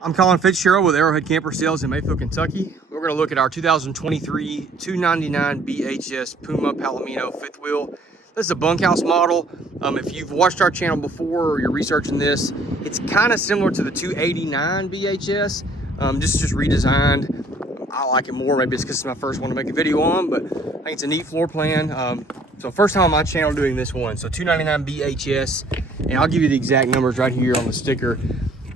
I'm Colin Fitzgerald with Arrowhead Camper Sales in Mayfield, Kentucky. We're going to look at our 2023 299 BHS Puma Palomino fifth wheel. This is a bunkhouse model. If you've watched our channel before or you're researching this, it's kind of similar to the 289 BHS, just redesigned. I like it more. Maybe it's because it's my first one to make a video on, but I think it's a neat floor plan. So first time on my channel doing this one. So 299 BHS, and I'll give you the exact numbers right here on the sticker.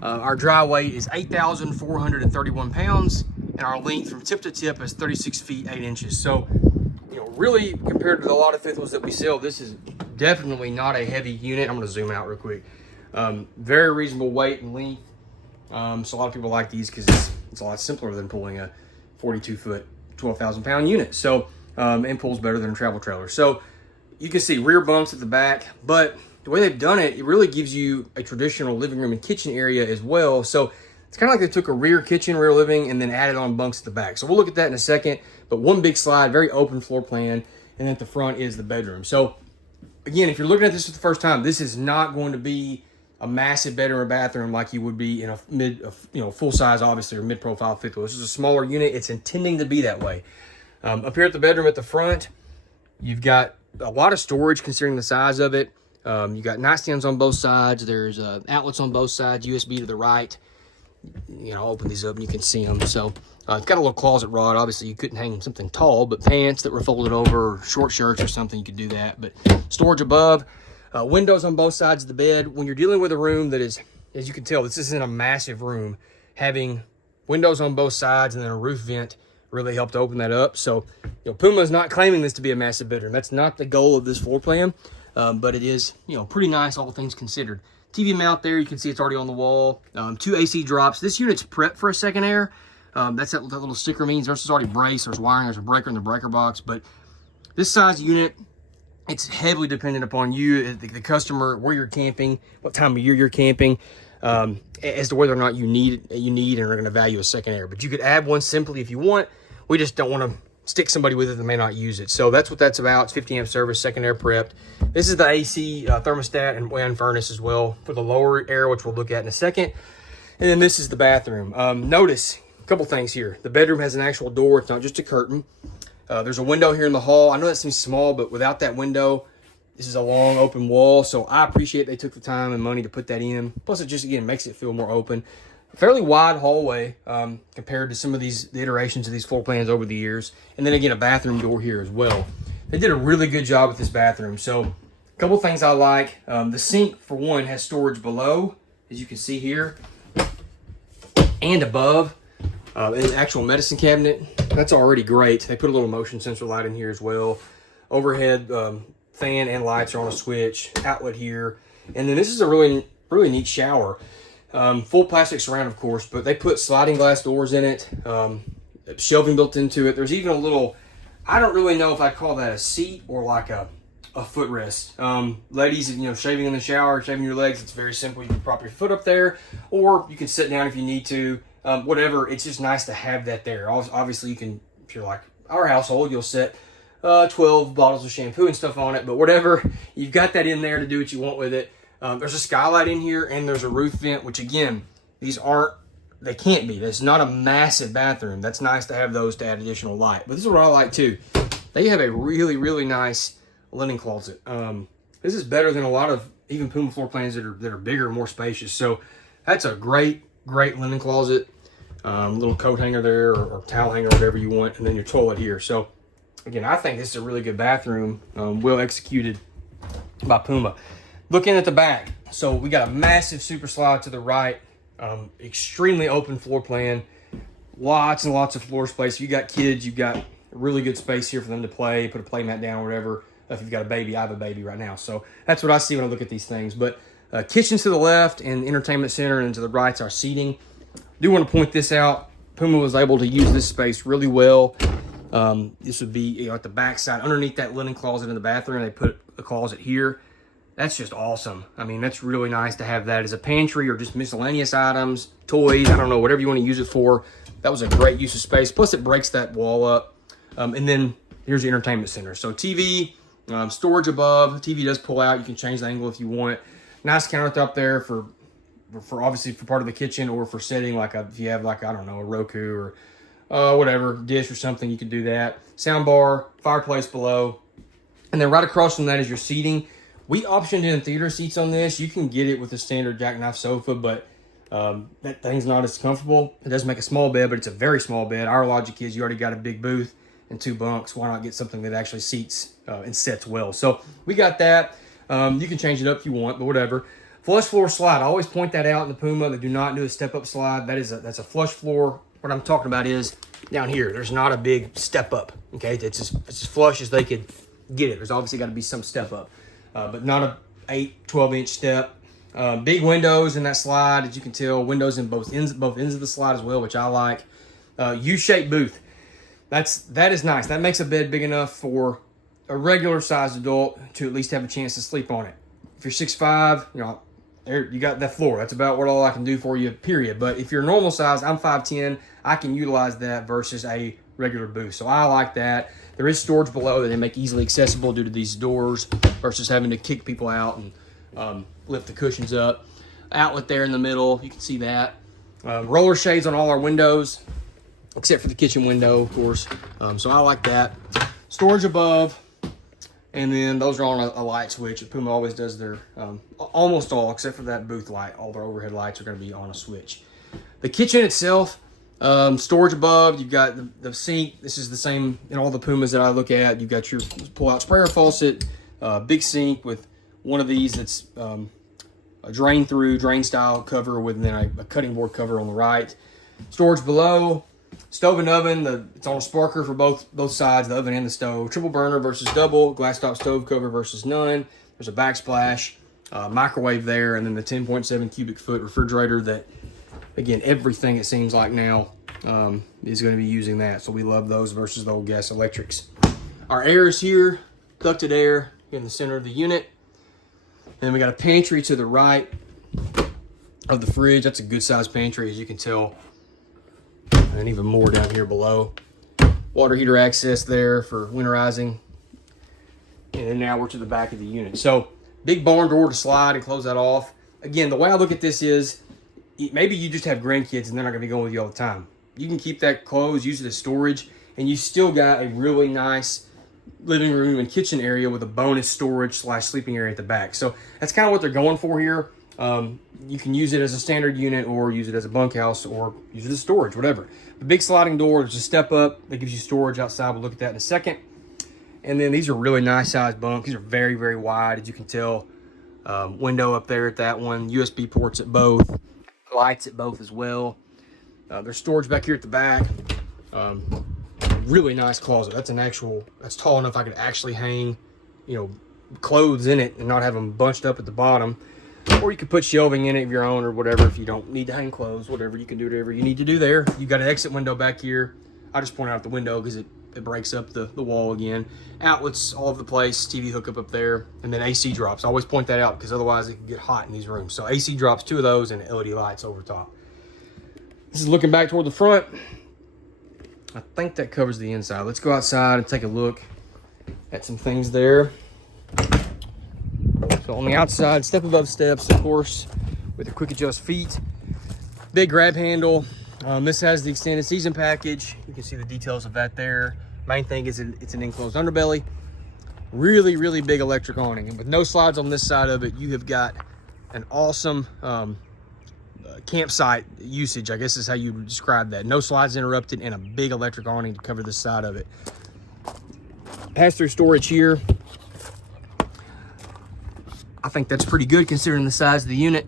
Our dry weight is 8,431 pounds, and our length from tip to tip is 36 feet 8 inches. So, really compared to a lot of fifth wheels that we sell, this is definitely not a heavy unit. I'm going to zoom out real quick. Very reasonable weight and length. So a lot of people like these because it's a lot simpler than pulling a 42 foot, 12,000 pound unit. So, and pulls better than a travel trailer. So you can see rear bunks at the back, but the way they've done it, it really gives you a traditional living room and kitchen area as well. So it's kind of like they took a rear kitchen, rear living, and then added on bunks at the back. So we'll look at that in a second. But one big slide, very open floor plan, and then at the front is the bedroom. So again, if you're looking at this for the first time, this is not going to be a massive bedroom or bathroom like you would be in a full size, obviously, or mid profile fifth wheel. This is a smaller unit. It's intending to be that way. Up here at the bedroom at the front, you've got a lot of storage considering the size of it. You got nightstands on both sides. There's outlets on both sides, USB to the right. I'll open these up and you can see them. So it's got a little closet rod. Obviously, you couldn't hang something tall, but pants that were folded over, or short shirts or something, you could do that. But storage above, windows on both sides of the bed. When you're dealing with a room that is, as you can tell, this isn't a massive room. Having windows on both sides and then a roof vent really helped open that up. So, Puma is not claiming this to be a massive bedroom. That's not the goal of this floor plan. But it is, pretty nice, all things considered. TV mount there, you can see it's already on the wall. 2 AC drops. This unit's prepped for a second air. That's that little sticker means. There's already brace, there's wiring, there's a breaker in the breaker box. But this size unit, it's heavily dependent upon you, the customer, where you're camping, what time of year you're camping, as to whether or not you need and are going to value a second air. But you could add one simply if you want. We just don't want to stick somebody with it that may not use it. So that's what that's about. It's 50 amp service, second air prepped. This is the AC thermostat and furnace as well for the lower air, which we'll look at in a second. And then this is the bathroom. Notice a couple things here. The bedroom has an actual door. It's not just a curtain. There's a window here in the hall. I know that seems small, but without that window, this is a long open wall. So I appreciate they took the time and money to put that in. Plus it just, again, makes it feel more open. Fairly wide hallway compared to some of the iterations of these floor plans over the years. And then again, a bathroom door here as well. They did a really good job with this bathroom. So a couple things I like. The sink, for one, has storage below, as you can see here, and above. An actual medicine cabinet. That's already great. They put a little motion sensor light in here as well. Overhead fan and lights are on a switch. Outlet here. And then this is a really neat shower. Full plastic surround, of course, but they put sliding glass doors in it, shelving built into it. There's even a little, I don't really know if I'd call that a seat or like a footrest. Ladies, shaving in the shower, shaving your legs, it's very simple. You can prop your foot up there, or you can sit down if you need to. Whatever, it's just nice to have that there. Obviously, you can, if you're like our household, you'll set 12 bottles of shampoo and stuff on it, but whatever, you've got that in there to do what you want with it. There's a skylight in here, and there's a roof vent, which again, they can't be. That's not a massive bathroom. That's nice to have those to add additional light. But this is what I like too. They have a really, really nice linen closet. This is better than a lot of even Puma floor plans that are bigger and more spacious. So that's a great linen closet. Little coat hanger there, or towel hanger, whatever you want, and then your toilet here. So again, I think this is a really good bathroom, well executed by Puma. Looking at the back, so we got a massive super slide to the right, extremely open floor plan, lots and lots of floor space. If you got kids, you've got really good space here for them to play, put a play mat down or whatever. If you've got a baby, I have a baby right now. So that's what I see when I look at these things. But kitchen to the left and entertainment center, and to the right's our seating. Do want to point this out. Puma was able to use this space really well. This would be at the back side, underneath that linen closet in the bathroom. They put a closet here. That's just awesome. I mean, that's really nice to have that as a pantry or just miscellaneous items, toys, I don't know, whatever you want to use it for. That was a great use of space. Plus, it breaks that wall up. And then here's the entertainment center. So TV, storage above. TV does pull out. You can change the angle if you want. Nice countertop there for for obviously for part of the kitchen, or for setting like if you have like, I don't know, a Roku or whatever dish or something, you can do that. Sound bar, fireplace below, and then right across from that is your seating. We optioned in theater seats on this. You can get it with a standard jackknife sofa, but that thing's not as comfortable. It does make a small bed, but it's a very small bed. Our logic is you already got a big booth and 2 bunks. Why not get something that actually seats and sets well? So we got that. You can change it up if you want, but whatever. Flush floor slide. I always point that out in the Puma. They do not do a step-up slide. That's a flush floor. What I'm talking about is down here. There's not a big step up. Okay, it's as flush as they could get it. There's obviously got to be some step up, but not a 12-inch step. Big windows in that slide, as you can tell. Windows in both ends of the slide as well, which I like. U-shaped booth. That is nice. That makes a bed big enough for a regular sized adult to at least have a chance to sleep on it. If you're 6'5", you know, there you got that floor. That's about all I can do for you, period. But if you're normal size, I'm 5'10", I can utilize that versus a regular booth. So I like that. There is storage below that they make easily accessible due to these doors versus having to kick people out and lift the cushions up. Outlet there in the middle, you can see that. Roller shades on all our windows, except for the kitchen window, of course. So I like that. Storage above, and then those are on a light switch. Puma always does their, almost all, except for that booth light, all their overhead lights are going to be on a switch. The kitchen itself, storage above, you've got the sink. This is the same in all the Pumas that I look at. You've got your pull-out sprayer faucet, big sink with one of these that's a drain style cover with then a cutting board cover on the right. Storage below, stove and oven. It's on a sparker for both sides, the oven and the stove. Triple burner versus double. Glass top stove cover versus none. There's a backsplash, microwave there, and then the 10.7 cubic foot refrigerator that, again, everything it seems like now is going to be using that. So we love those versus the old gas electrics. Our air is here, ducted air in the center of the unit. And then we got a pantry to the right of the fridge. That's a good sized pantry, as you can tell. And even more down here below. Water heater access there for winterizing. And then now we're to the back of the unit. So big barn door to slide and close that off. Again, the way I look at this is, maybe you just have grandkids and they're not going to be going with you all the time. You can keep that closed, use it as storage, and you still got a really nice living room and kitchen area with a bonus storage / sleeping area at the back. So that's kind of what they're going for here. You can use it as a standard unit or use it as a bunkhouse or use it as storage, whatever. The big sliding door, there's a step up that gives you storage outside. We'll look at that in a second. And then these are really nice sized bunks. These are very, very wide, as you can tell. Window up there at that one, USB ports at both, lights at both as well. There's storage back here at the back. Really nice closet. That's tall enough I could actually hang, clothes in it and not have them bunched up at the bottom. Or you could put shelving in it of your own or whatever if you don't need to hang clothes, whatever. You can do whatever you need to do there. You've got an exit window back here. I just point out the window because it breaks up the wall again. Outlets all over the place, TV hookup up there, and then AC drops. I always point that out because otherwise it can get hot in these rooms. So AC drops, 2 of those, and LED lights over top. This is looking back toward the front. I think that covers the inside. Let's go outside and take a look at some things there. So on the outside, step above steps, of course, with a quick adjust feet. Big grab handle. This has the extended season package. You can see the details of that there. Main thing is it's an enclosed underbelly. Really, really big electric awning. And with no slides on this side of it, you have got an awesome campsite usage, I guess is how you would describe that. No slides interrupted and a big electric awning to cover this side of it. Pass-through storage here. I think that's pretty good considering the size of the unit.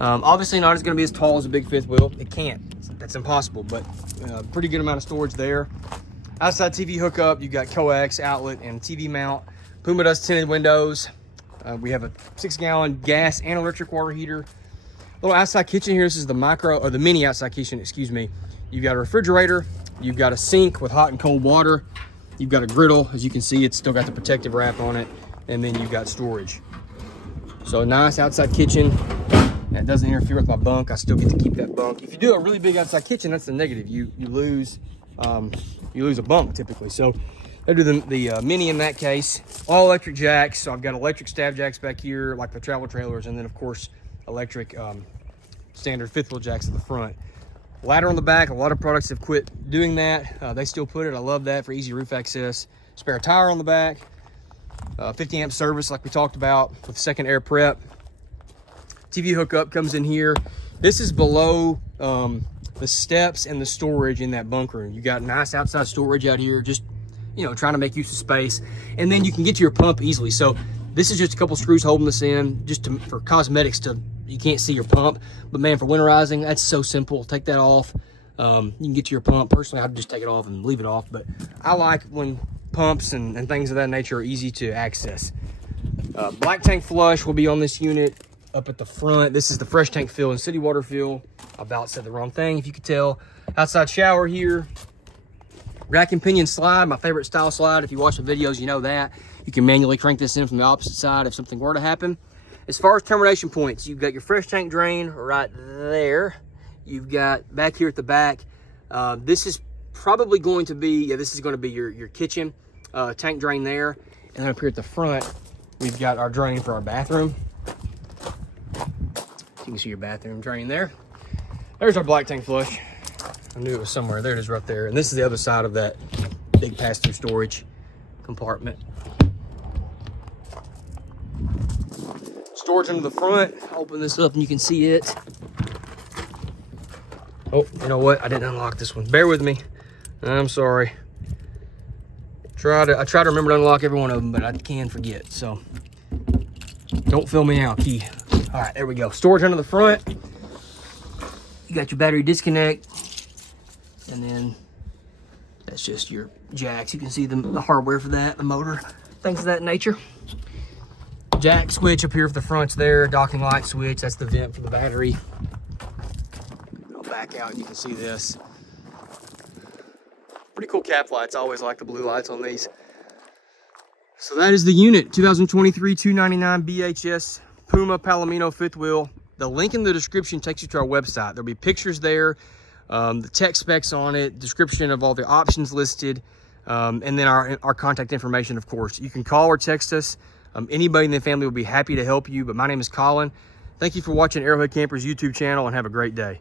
Obviously not as going to be as tall as a big fifth wheel. It can't. That's impossible, but pretty good amount of storage there. Outside TV hookup, you got coax, outlet, and TV mount. Puma does tinted windows. We have a 6-gallon gas and electric water heater. Little outside kitchen here. This is the mini outside kitchen, excuse me. You've got a refrigerator. You've got a sink with hot and cold water. You've got a griddle. As you can see, it's still got the protective wrap on it. And then you've got storage. So a nice outside kitchen. That doesn't interfere with my bunk. I still get to keep that bunk. If you do a really big outside kitchen, that's the negative. You lose a bunk typically. So I do the mini in that case. All electric jacks. So I've got electric stab jacks back here, like the travel trailers, and then of course electric standard fifth wheel jacks at the front. Ladder on the back, a lot of products have quit doing that. They still put it, I love that for easy roof access. Spare tire on the back, 50 amp service like we talked about with second air prep. TV hookup comes in here. This is below the steps and the storage in that bunk room. You got nice outside storage out here, just, you know, trying to make use of space. And then you can get to your pump easily. So this is just a couple screws holding this in just for cosmetics you can't see your pump. But man, for winterizing, that's so simple. Take that off. You can get to your pump. Personally, I'd just take it off and leave it off. But I like when pumps and things of that nature are easy to access. Black tank flush will be on this unit up at the front. This is the fresh tank fill and city water fill. I about said the wrong thing, if you could tell. Outside shower here. Rack and pinion slide, my favorite style slide. If you watch the videos, you know that. You can manually crank this in from the opposite side if something were to happen. As far as termination points, you've got your fresh tank drain right there. You've got back here at the back. This is probably going to be, this is going to be your kitchen tank drain there. And then up here at the front, we've got our drain for our bathroom. You can see your bathroom drain there. There's our black tank flush. I knew it was somewhere. There it is right there. And this is the other side of that big pass-through storage compartment. Storage into the front. Open this up and you can see it. Oh, you know what? I didn't unlock this one. Bear with me. I'm sorry. I try to remember to unlock every one of them, but I can forget. So don't fill me out, key. All right, there we go. Storage under the front. You got your battery disconnect. And then that's just your jacks. You can see the hardware for that, the motor, things of that nature. Jack switch up here for the front's there. Docking light switch, that's the vent for the battery. I'll back out and you can see this. Pretty cool cap lights. I always like the blue lights on these. So that is the unit, 2023 299 BHS Puma Palomino fifth wheel. The link in the description takes you to our website. There'll be pictures there, the tech specs on it, description of all the options listed, and then our contact information, of course. You can call or text us. Anybody in the family will be happy to help you, but my name is Colin. Thank you for watching Arrowhead Campers YouTube channel and have a great day.